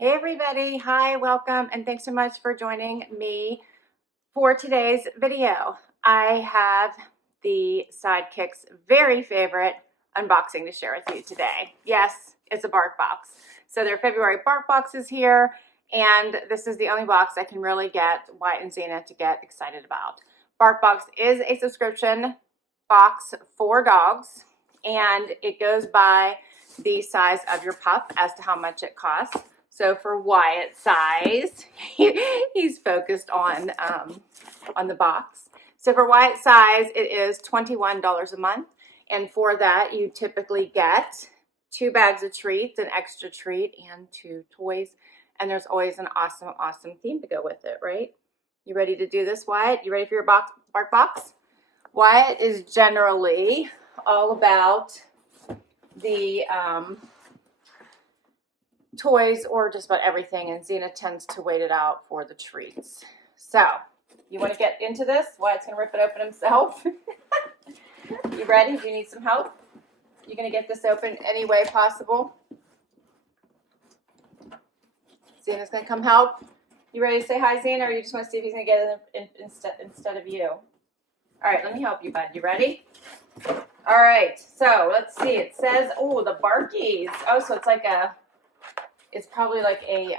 Hey everybody, hi, welcome, and thanks so much for joining me for today's video. I have the Sidekicks' very favorite unboxing to share with you today. Yes, it's a bark box. So their February bark box is here, and this is the only box I can really get Wyatt and Xena to get excited about. Bark box is a subscription box for dogs, and it goes by the size of your pup as to how much it costs. So for Wyatt's size, he's focused on the box. So for Wyatt's size, it is $21 a month. And for that, you typically get 2 bags of treats, an extra treat, and 2 toys. And there's always an awesome, awesome theme to go with it, right? You ready to do this, Wyatt? You ready for your bark box? Wyatt is generally all about the toys or just about everything, and Xena tends to wait it out for the treats. So, you want to get into this? Wyatt's going to rip it open himself. You ready? Do you need some help? You're going to get this open any way possible? Xena's going to come help. You ready to say hi, Xena, or you just want to see if he's going to get it instead of you? All right, let me help you, bud. You ready? All right, so let's see. It says, oh, the Barkies. Oh, so it's like it's probably like a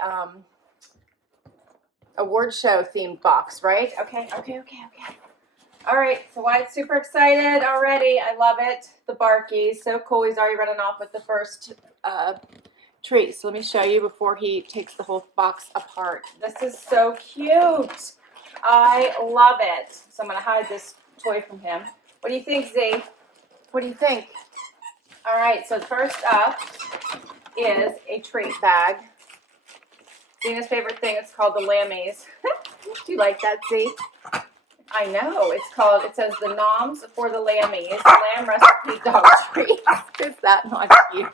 award show themed box, right? Okay. All right, so Wyatt's super excited already. I love it. The Barkies, so cool. He's already running off with the first treat. So let me show you before he takes the whole box apart. This is so cute. I love it. So I'm gonna hide this toy from him. What do you think, Z? What do you think? All right, so first up is a treat bag. Xena's favorite thing is called the Lammies. Do you like that, Z? I know. It says the Noms for the Lammies. Lamb recipe dog treats. Is that not cute?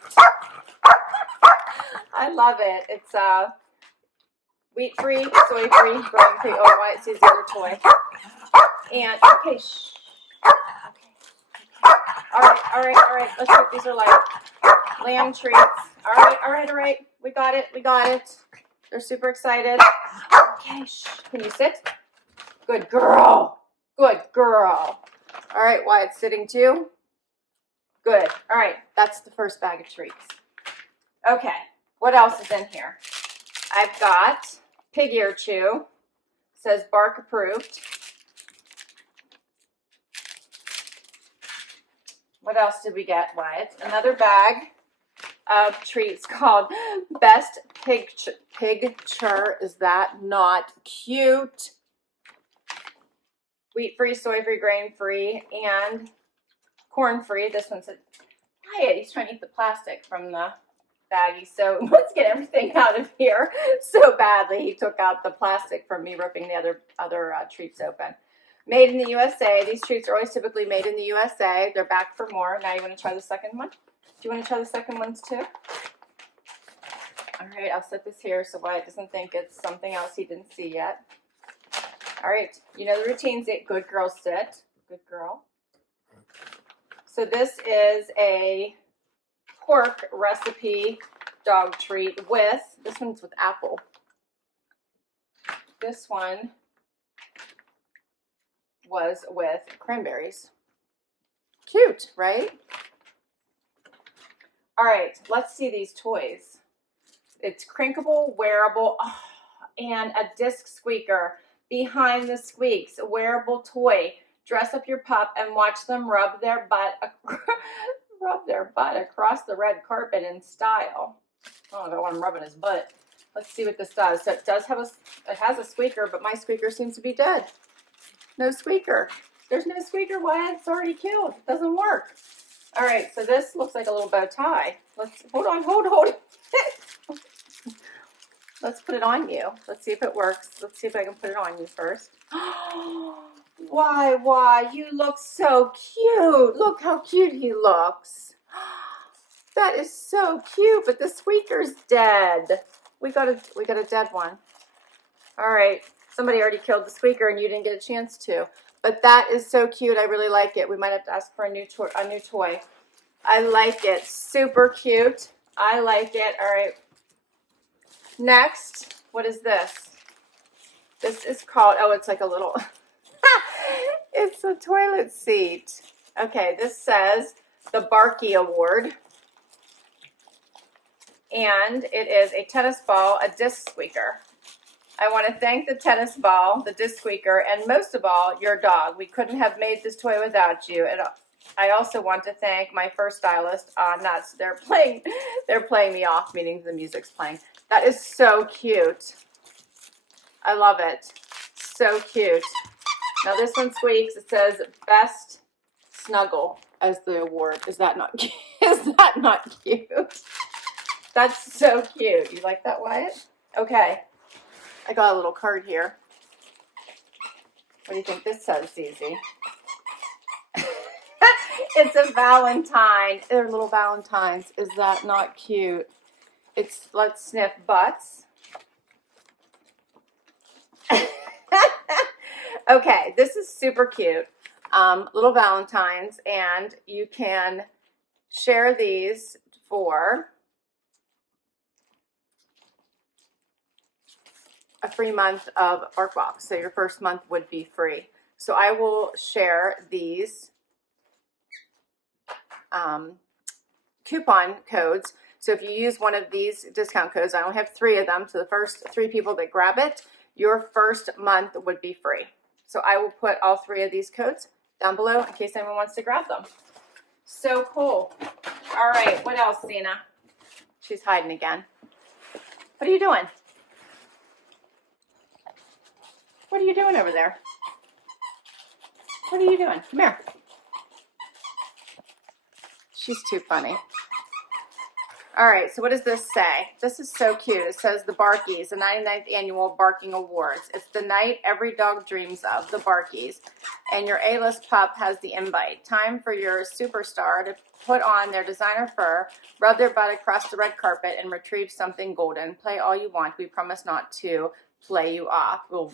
I love it. It's wheat-free, soy-free, grain-free. Oh, Wyatt sees the other toy. And, okay, shh. Okay. All right. Let's hope these are like lamb treats. All right. We got it. They're super excited. Okay, shh. Can you sit? Good girl. All right, Wyatt's sitting too. Good. All right, that's the first bag of treats. Okay, what else is in here? I've got pig ear chew. It says bark approved. What else did we get, Wyatt? Another bag of treats called Best Picture. Is that not cute? Wheat-free, soy-free, grain-free, and corn-free. This one said, Wyatt, he's trying to eat the plastic from the baggie. So let's get everything out of here so badly. He took out the plastic from me ripping the other treats open. Made in the USA. These treats are always typically made in the USA. They're back for more. Now you want to try the second one? Do you want to try the second ones too? All right, I'll set this here so Wyatt doesn't think it's something else he didn't see yet. All right, you know the routine. Good girl, sit. Good girl. So this is a pork recipe dog treat this one's with apple. This one was with cranberries. Cute, right? All right, let's see these toys. It's crinkable, wearable, and a disc squeaker. Behind the Squeaks, a wearable toy. Dress up your pup and watch them rub their butt across the red carpet in style. I don't know if I want him rubbing his butt. Let's see what this does. So it has a squeaker, but my squeaker seems to be dead. No squeaker. There's no squeaker, Wyatt. It's already killed. It doesn't work. All right, so this looks like a little bow tie. Hold on. Let's put it on you. Let's see if it works. Let's see if I can put it on you first. Why, you look so cute. Look how cute he looks. That is so cute, but the squeaker's dead. We got a dead one. All right, somebody already killed the squeaker and you didn't get a chance to. But that is so cute. I really like it. We might have to ask for a new toy. I like it. Super cute. I like it. All right. Next, what is this? This is called, oh, it's like a little, it's a toilet seat. Okay, this says the Barky Award. And it is a tennis ball, a disc squeaker. I want to thank the tennis ball, the disc squeaker, and most of all, your dog. We couldn't have made this toy without you. And I also want to thank my first stylist, Nuts. They're playing me off, meaning the music's playing. That is so cute. I love it. So cute. Now this one squeaks. It says Best Snuggle as the award. Is that not cute? Is that not cute? That's so cute. You like that, Wyatt? Okay. I got a little card here. What do you think this says, Zizi? It's a Valentine. They're little Valentines. Is that not cute? It's Let's Sniff Butts. Okay, this is super cute. Little Valentines, and you can share these for a free month of BarkBox. So your first month would be free. So I will share these coupon codes. So if you use one of these discount codes, I only have 3 of them. So the first 3 people that grab it, your first month would be free. So I will put all 3 of these codes down below in case anyone wants to grab them. So cool. All right, what else, Xena? She's hiding again. What are you doing? What are you doing over there? What are you doing? Come here. She's too funny. All right, so what does this say? This is so cute. It says the Barkies, the 99th Annual Barking Awards. It's the night every dog dreams of, the Barkies. And your A-list pup has the invite. Time for your superstar to put on their designer fur, rub their butt across the red carpet, and retrieve something golden. Play all you want. We promise not to play you off. We'll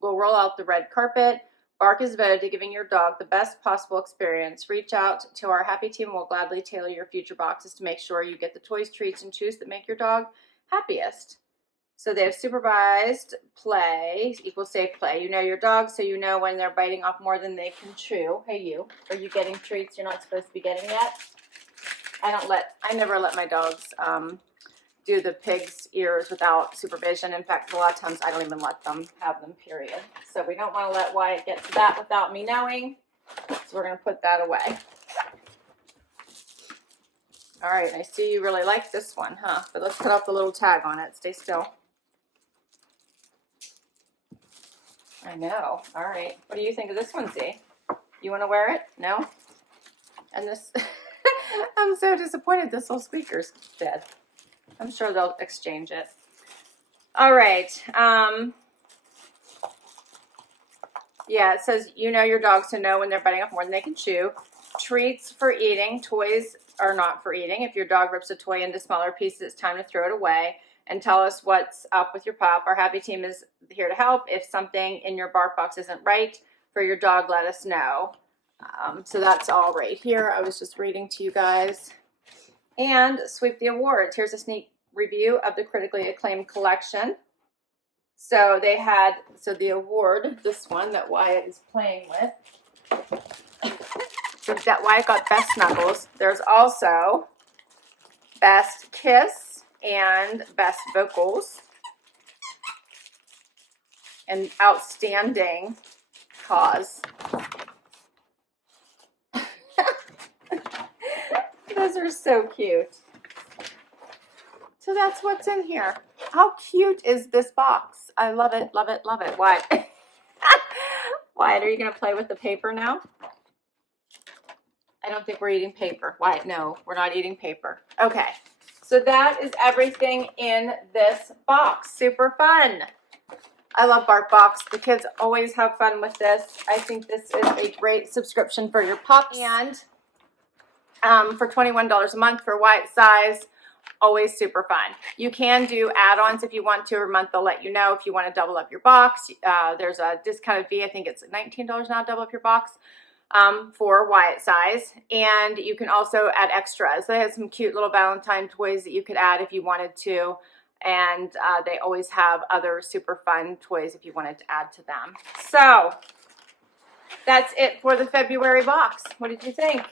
roll out the red carpet. Bark is devoted to giving your dog the best possible experience. Reach out to our happy team and we'll gladly tailor your future boxes to make sure you get the toys, treats, and chews that make your dog happiest. So they have supervised play equals safe play. You know your dog, so you know when they're biting off more than they can chew. Hey, you, are you getting treats you're not supposed to be getting yet? I never let my dogs do the pig's ears without supervision. In fact, a lot of times I don't even let them have them, period. So we don't want to let Wyatt get to that without me knowing. So we're going to put that away. All right, I see you really like this one, huh? But let's cut off the little tag on it. Stay still. I know. All right. What do you think of this one, Z? You want to wear it? No? And this, I'm so disappointed this little squeaker's dead. I'm sure they'll exchange it. All right. Yeah, it says, you know your dogs to know when they're biting off more than they can chew. Treats for eating. Toys are not for eating. If your dog rips a toy into smaller pieces, it's time to throw it away. And tell us what's up with your pup. Our happy team is here to help. If something in your bark box isn't right for your dog, let us know. So that's all right here. I was just reading to you guys. And sweep the awards. Here's a sneak review of the critically acclaimed collection. So they had, the award, this one that Wyatt is playing with. So that Wyatt got Best Snuggles. There's also Best Kiss and Best Vocals. And Outstanding Cause. Those are so cute. So that's what's in here. How cute is this box? I love it, love it, love it. Wyatt, Wyatt, are you going to play with the paper now? I don't think we're eating paper. Wyatt, no, we're not eating paper. Okay, so that is everything in this box. Super fun. I love BarkBox. The kids always have fun with this. I think this is a great subscription for your pups. And for $21 a month for Wyatt size, always super fun. You can do add-ons if you want to. Every month they'll let you know if you want to double up your box. There's a discounted fee. I think it's $19 now to double up your box for Wyatt size. And you can also add extras. They have some cute little Valentine toys that you could add if you wanted to. And they always have other super fun toys if you wanted to add to them. So that's it for the February box. What did you think?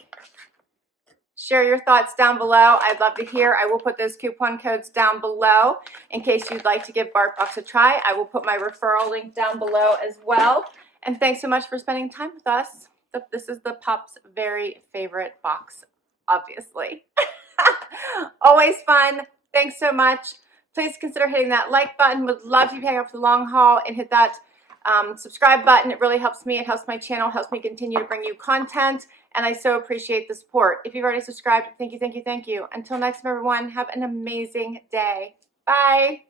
Share your thoughts down below. I'd love to hear. I will put those coupon codes down below in case you'd like to give BarkBox a try. I will put my referral link down below as well. And thanks so much for spending time with us. This is the Pop's very favorite box, obviously. Always fun. Thanks so much. Please consider hitting that like button. Would love you to hang out for the long haul and hit that subscribe button. It really helps me. It helps my channel, helps me continue to bring you content. And I so appreciate the support. If you've already subscribed, thank you, thank you, thank you. Until next time, everyone, have an amazing day. Bye.